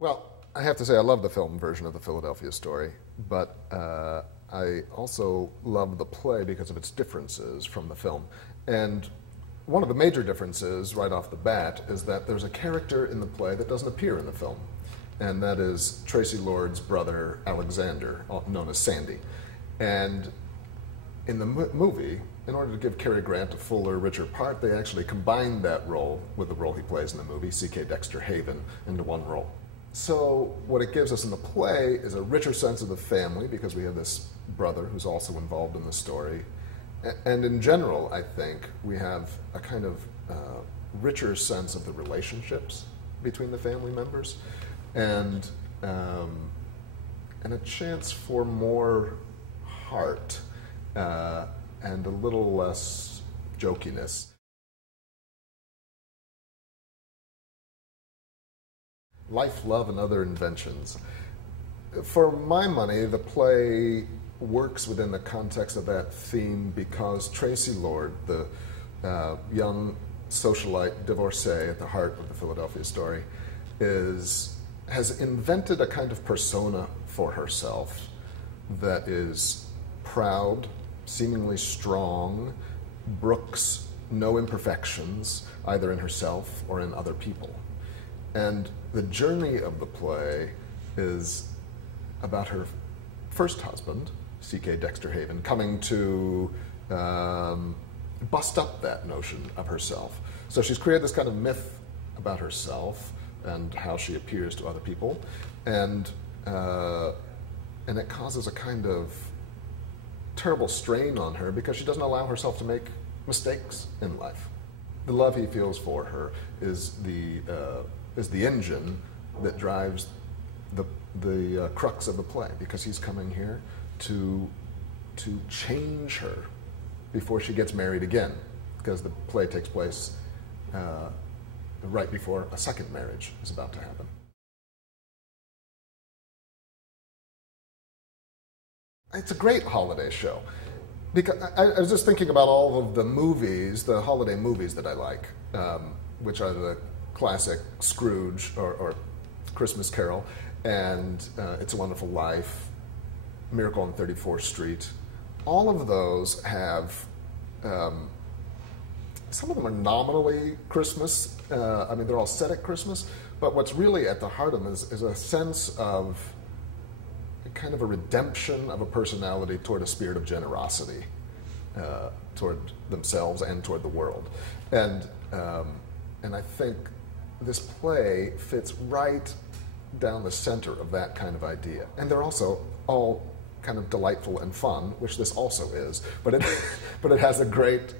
Well, I have to say I love the film version of the Philadelphia Story, but I also love the play because of its differences from the film. And one of the major differences right off the bat is that there's a character in the play that doesn't appear in the film, and that is Tracy Lord's brother Alexander, known as Sandy. And in the movie, in order to give Cary Grant a fuller, richer part, they actually combined that role with the role he plays in the movie, C.K. Dexter Haven, into one role. So what it gives us in the play is a richer sense of the family because we have this brother who's also involved in the story. And in general, I think, we have a kind of richer sense of the relationships between the family members and a chance for more heart and a little less jokiness. Life, Love, and Other Inventions. For my money, the play works within the context of that theme because Tracy Lord, the young socialite divorcee at the heart of the Philadelphia Story, has invented a kind of persona for herself that is proud, seemingly strong, brooks no imperfections, either in herself or in other people. And the journey of the play is about her first husband, C.K. Dexter Haven, coming to bust up that notion of herself. So she's created this kind of myth about herself and how she appears to other people, and it causes a kind of terrible strain on her because she doesn't allow herself to make mistakes in life. The love he feels for her is the engine that drives the crux of the play, because he's coming here to change her before she gets married again, because the play takes place right before a second marriage is about to happen. It's a great holiday show. Because I was just thinking about all of the movies, the holiday movies that I like, which are the classic Scrooge or Christmas Carol, and It's a Wonderful Life, Miracle on 34th Street. All of those have, some of them are nominally Christmas. I mean, they're all set at Christmas, but what's really at the heart of them is a sense of kind of a redemption of a personality toward a spirit of generosity toward themselves and toward the world. And I think this play fits right down the center of that kind of idea. And they're also all kind of delightful and fun, which this also is, but it has a great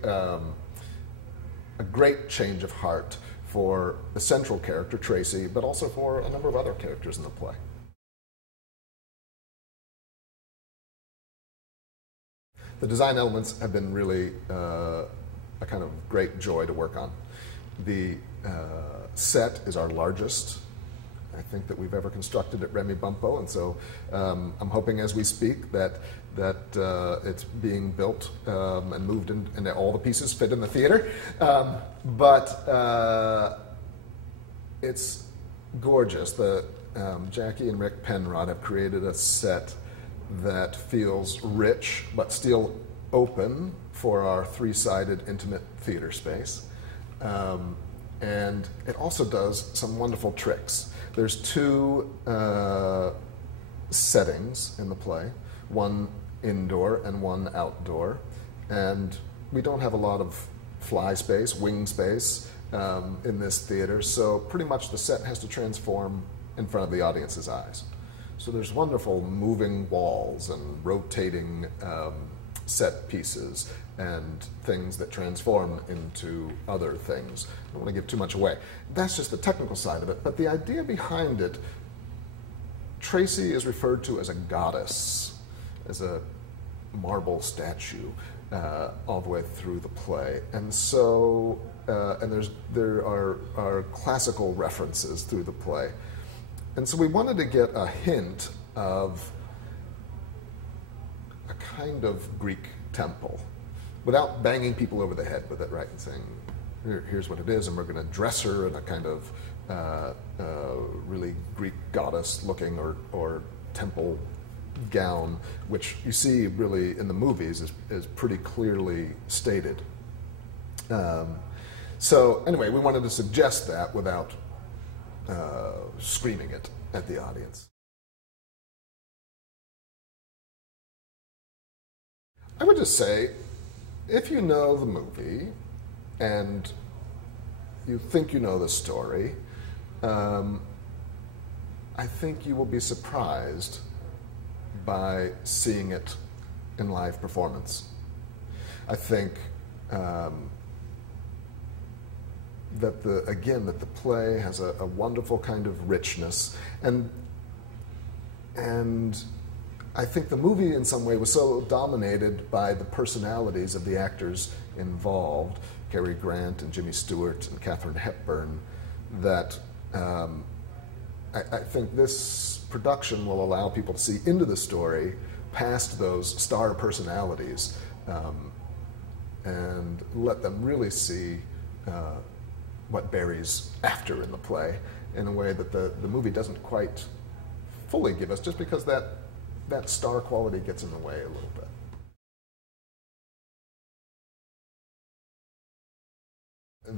change of heart for the central character, Tracy, but also for a number of other characters in the play. The design elements have been really a kind of great joy to work on. The set is our largest, I think, that we've ever constructed at Remy Bumppo, and so I'm hoping as we speak that it's being built and moved in, and all the pieces fit in the theater. But it's gorgeous. Jackie and Rick Penrod have created a set that feels rich but still open for our three-sided intimate theater space. And it also does some wonderful tricks. There's two settings in the play, one indoor and one outdoor, and we don't have a lot of fly space, wing space in this theater, so pretty much the set has to transform in front of the audience's eyes. So there's wonderful moving walls and rotating set pieces and things that transform into other things. I don't want to give too much away. That's just the technical side of it, but the idea behind it, Tracy is referred to as a goddess, as a marble statue all the way through the play. And so, and there are classical references through the play. And so we wanted to get a hint of a kind of Greek temple without banging people over the head with it, right, and saying, here's what it is, and we're going to dress her in a kind of really Greek goddess-looking or temple gown, which you see really in the movies is pretty clearly stated. So anyway, we wanted to suggest that without screaming it at the audience. I would just say, if you know the movie and you think you know the story, I think you will be surprised by seeing it in live performance. I think that the play has a wonderful kind of richness, and I think the movie in some way was so dominated by the personalities of the actors involved, Cary Grant and Jimmy Stewart and Katharine Hepburn, that I think this production will allow people to see into the story past those star personalities and let them really see what Barry's after in the play in a way that the movie doesn't quite fully give us, just because that star quality gets in the way a little bit.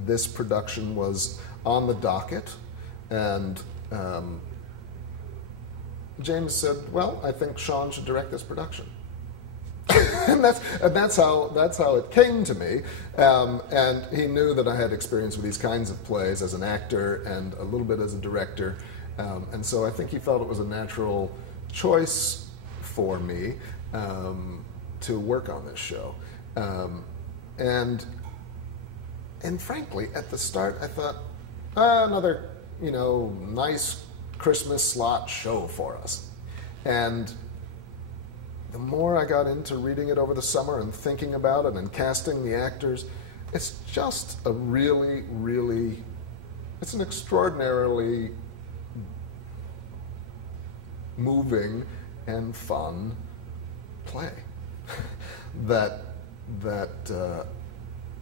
This production was on the docket, and James said, well, I think Shawn should direct this production. and that's how it came to me. And he knew that I had experience with these kinds of plays as an actor and a little bit as a director. And so I think he felt it was a natural choice for me to work on this show. And frankly, at the start, I thought, another, nice Christmas slot show for us. And the more I got into reading it over the summer and thinking about it and casting the actors, it's just a really, really, it's an extraordinarily moving and fun play that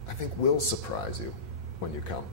I think will surprise you when you come.